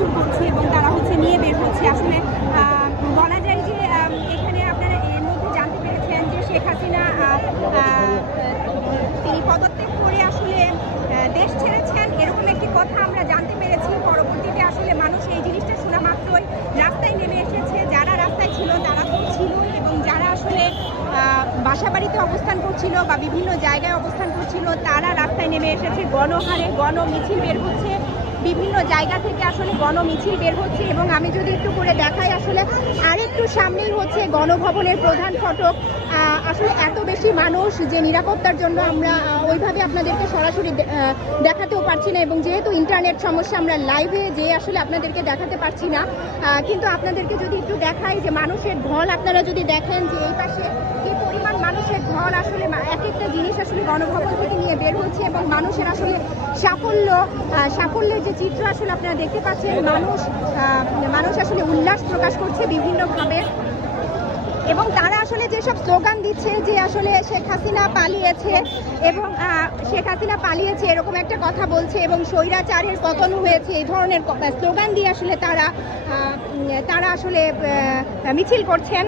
ভাঙচুর করছে এবং তারা নিয়ে বের হচ্ছে। আসলে বলা যায় যে এখানে আপনারা এর মধ্যে জানতে পেরেছেন যে শেখ হাসিনা তিনি পদত্যাগ করে আসলে দেশ ছেড়েছেন, এরকম একটি কথা আমরা জানতে পেরেছি। পরবর্তীতে আসলে মানুষ এই জিনিসটা শোনা মাত্রই রাস্তায় নেমে এসেছে। যারা রাস্তায় ছিল তারা তো ছিল, এবং যারা আসলে বাসাবাড়িতে অবস্থান করছিল বা বিভিন্ন জায়গায় অবস্থান করছিল তারা রাস্তায় নেমে এসেছে। গণহারে গণমিছিল বের হচ্ছে, বিভিন্ন জায়গা থেকে আসলে গণমিছিল বের হচ্ছে। এবং আমি যদি একটু করে দেখাই, আসলে আরেকটু সামনেই হচ্ছে গণভবনের প্রধান ফটক। আসলে এত বেশি মানুষ যে নিরাপত্তার জন্য আমরা ওইভাবে আপনাদেরকে সরাসরি দেখাতেও পারছি না, এবং যেহেতু ইন্টারনেট সমস্যা আমরা লাইভে যে আসলে আপনাদেরকে দেখাতে পারছি না। কিন্তু আপনাদেরকে যদি একটু দেখাই যে মানুষের ঢল, আপনারা যদি দেখেন যে এই পাশে কি পরিমাণ মানুষের ঢল, আসলে এক একটা জিনিস আসলে গণভবন থেকে নিয়ে বের হচ্ছে, এবং মানুষের আসলে সাফল্যের যে চিত্র আসলে আপনারা দেখতে পাচ্ছেন। মানুষ আসলে উল্লাস প্রকাশ করছে বিভিন্নভাবে, এবং তারা আসলে যেসব স্লোগান দিচ্ছে যে আসলে শেখ হাসিনা পালিয়েছে, এবং শেখ হাসিনা পালিয়েছে এরকম একটা কথা বলছে, এবং স্বৈরাচারের পতন হয়েছে, এই ধরনের স্লোগান দিয়ে আসলে তারা আসলে মিছিল করছেন।